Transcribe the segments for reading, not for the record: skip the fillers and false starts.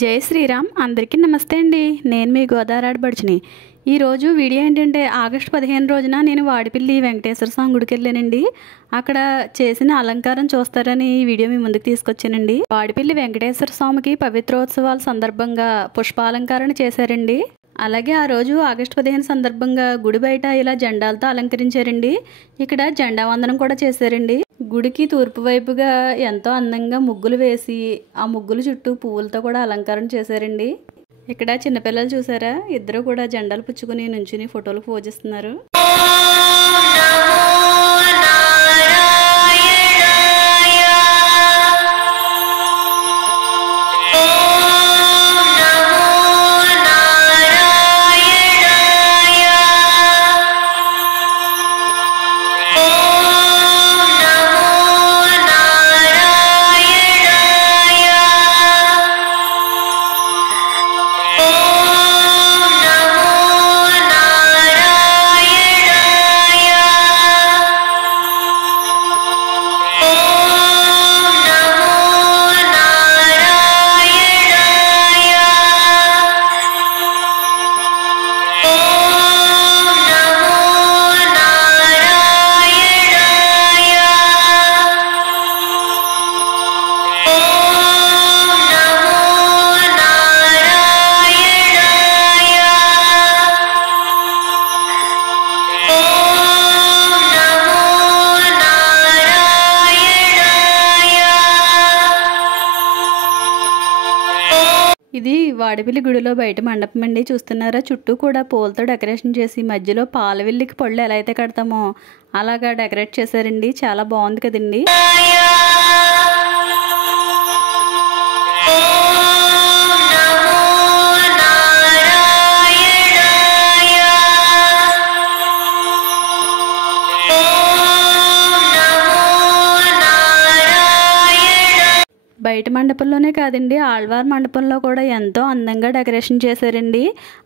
జై శ్రీరామ్ అందరికీ నమస్తే అండి. నేను మీ గోదావరి ఆడబడుచుని. ఈరోజు వీడియో ఏంటంటే ఆగస్టు 15 రోజున నేను వాడిపల్లి వెంకటేశ్వర స్వామి గుడికి వెళ్ళానండి. అక్కడ చేసిన అలంకారం చూస్తారని ఈ వీడియో మీ ముందుకు తీసుకొచ్చానండి. వాడిపల్లి వెంకటేశ్వర స్వామికి పవిత్రోత్సవాల సందర్భంగా పుష్పాలంకరణ చేశారండి. అలాగే ఆ రోజు ఆగస్టు 15 సందర్భంగా గుడి బయట ఇలా జెండాలతో అలంకరించారండి. ఇక్కడ జెండా వందనం కూడా చేశారండి. గుడికి తూర్పు వైపుగా ఎంతో అందంగా ముగ్గులు వేసి ఆ ముగ్గుల చుట్టూ పువ్వులతో కూడా అలంకరణ చేశారండి. ఇక్కడ చిన్నపిల్లలు చూసారా, ఇద్దరు కూడా జెండాలు పుచ్చుకుని నుంచుని ఫోటోలు పోజిస్తున్నారు. ఇది వాడిపల్లి గుడిలో బయట మండపం అండి. చూస్తున్నారా, చుట్టూ కూడా పూలతో డెకరేషన్ చేసి మధ్యలో పాలవిల్లికి పళ్ళు ఎలా అయితే కడతామో అలాగా డెకరేట్ చేశారండి. చాలా బాగుంది కదండి. బయట మండపంలోనే కాదండి, ఆళ్వార్ మండపంలో కూడా ఎంతో అందంగా డెకరేషన్ చేశారండి.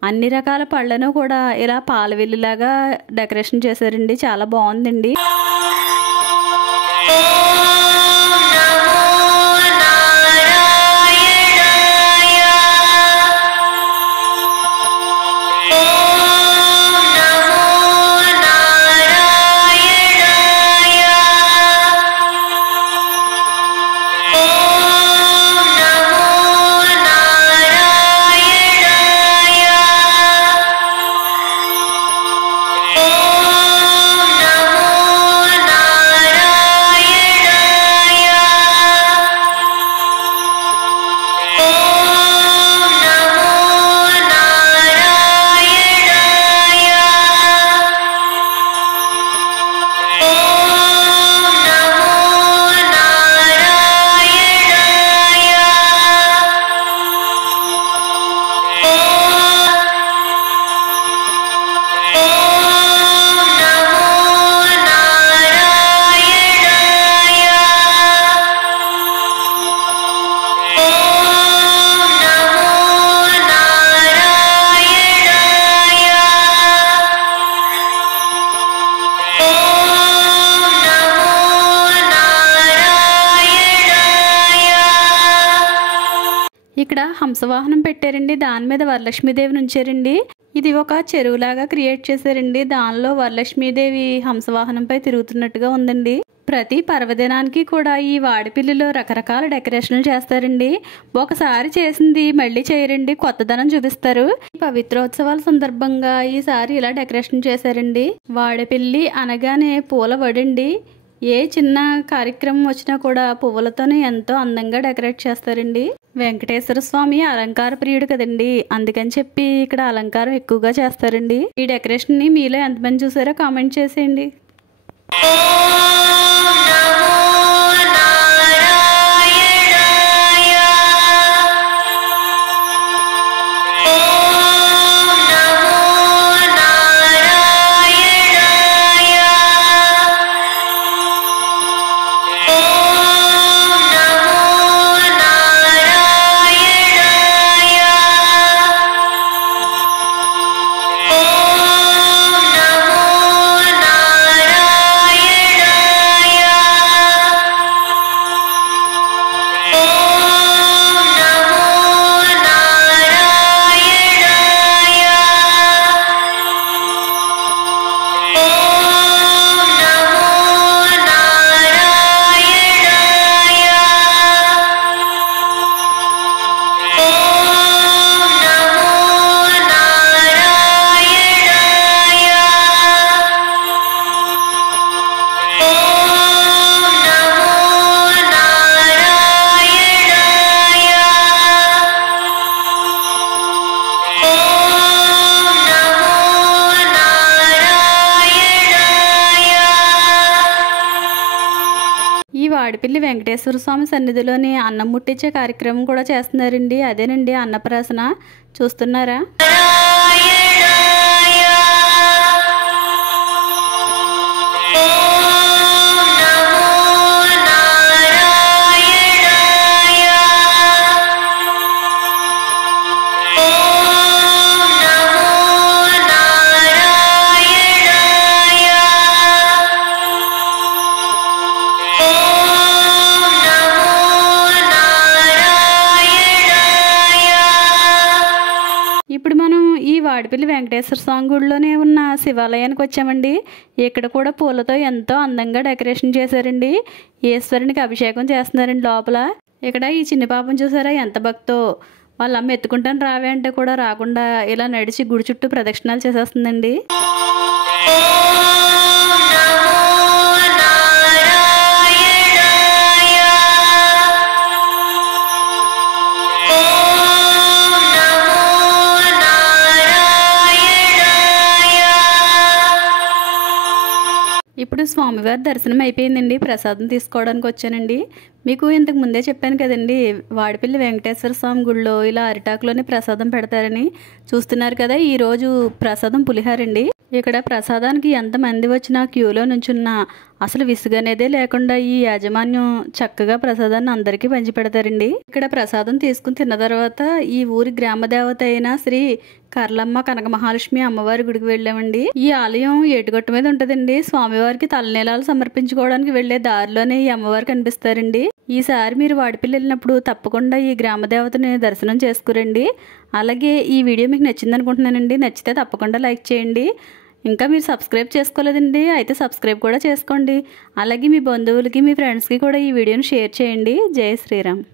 అన్ని రకాల పళ్ళను కూడా ఇలా పాలవెల్లిలాగా డెకరేషన్ చేశారండి. చాలా బాగుందండి. ఇక్కడ హంసవాహనం పెట్టారండి. దాని మీద వరలక్ష్మీదేవిని ఉంచారండి. ఇది ఒక చెరువులాగా క్రియేట్ చేశారండి. దానిలో వరలక్ష్మీదేవి హంసవాహనంపై తిరుగుతున్నట్టుగా ఉందండి. ప్రతి పర్వదినానికి కూడా ఈ వాడిపిల్లిలో రకరకాల డెకరేషన్లు చేస్తారండి. ఒకసారి చేసింది మళ్ళీ చేయరండి, కొత్తదనం చూపిస్తారు. పవిత్రోత్సవాల సందర్భంగా ఈసారి ఇలా డెకరేషన్ చేశారండి. వాడిపిల్లి అనగానే పూల వడండి. ఏ చిన్న కార్యక్రమం వచ్చినా కూడా పువ్వులతోనే ఎంతో అందంగా డెకరేట్ చేస్తారండి. వెంకటేశ్వర స్వామి అలంకార ప్రియుడు కదండి, అందుకని చెప్పి ఇక్కడ అలంకారం ఎక్కువగా చేస్తారండి. ఈ డెకరేషన్ ని మీలో ఎంతమంది చూసారో కామెంట్ చేసేయండి. వాడిపల్లి వెంకటేశ్వర స్వామి సన్నిధిలోని అన్నం ముట్టించే కార్యక్రమం కూడా చేస్తున్నారండి. అదేనండి అన్నప్రాసన. చూస్తున్నారా? ఇప్పుడు మనం ఈ వాడిపల్లి వెంకటేశ్వర స్వామి గుడిలోనే ఉన్న శివాలయానికి వచ్చామండి. ఇక్కడ కూడా పూలతో ఎంతో అందంగా డెకరేషన్ చేశారండి. ఈశ్వరునికి అభిషేకం చేస్తున్నారండి లోపల. ఇక్కడ ఈ చిన్న పాపం చూసారా ఎంత భక్తో. వాళ్ళ అమ్మ ఎత్తుకుంటాను రావే అంటే కూడా రాకుండా ఇలా నడిచి గుడి చుట్టూ ప్రదక్షిణాలు చేసేస్తుందండి. ఇప్పుడు స్వామివారి దర్శనం అయిపోయిందండి. ప్రసాదం తీసుకోవడానికి వచ్చానండి. మీకు ఇంతకు ముందే చెప్పాను కదండి, వాడిపల్లి వెంకటేశ్వర స్వామి గుడిలో ఇలా అరిటాకులోనే ప్రసాదం పెడతారని. చూస్తున్నారు కదా, ఈరోజు ప్రసాదం పులిహారండి. ఇక్కడ ప్రసాదానికి ఎంతమంది వచ్చినా క్యూలో నుంచున్నా అసలు విసుగనేదే లేకుండా ఈ యాజమాన్యం చక్కగా ప్రసాదాన్ని అందరికీ పంచిపెడతారండి. ఇక్కడ ప్రసాదం తీసుకుని తిన్న తర్వాత ఈ ఊరి గ్రామదేవత అయిన శ్రీ కర్లమ్మ కనక మహాలక్ష్మి అమ్మవారి గుడికి వెళ్ళామండి. ఈ ఆలయం ఏటుగట్టు మీద ఉంటదండి. స్వామివారికి తలనీలాలు సమర్పించుకోవడానికి వెళ్లే దారిలోనే ఈ అమ్మవారు కనిపిస్తారండి. ఈసారి మీరు వాడిపల్లి వెళ్ళినప్పుడు తప్పకుండా ఈ గ్రామదేవతని దర్శనం చేసుకురండి. అలాగే ఈ వీడియో మీకు నచ్చింది అనుకుంటున్నానండి. నచ్చితే తప్పకుండా లైక్ చేయండి. ఇంకా మీరు సబ్స్క్రైబ్ చేసుకోలేదండి, అయితే సబ్స్క్రైబ్ కూడా చేసుకోండి. అలాగే మీ బంధువులకి మీ ఫ్రెండ్స్కి కూడా ఈ వీడియోని షేర్ చేయండి. జై శ్రీరామ్.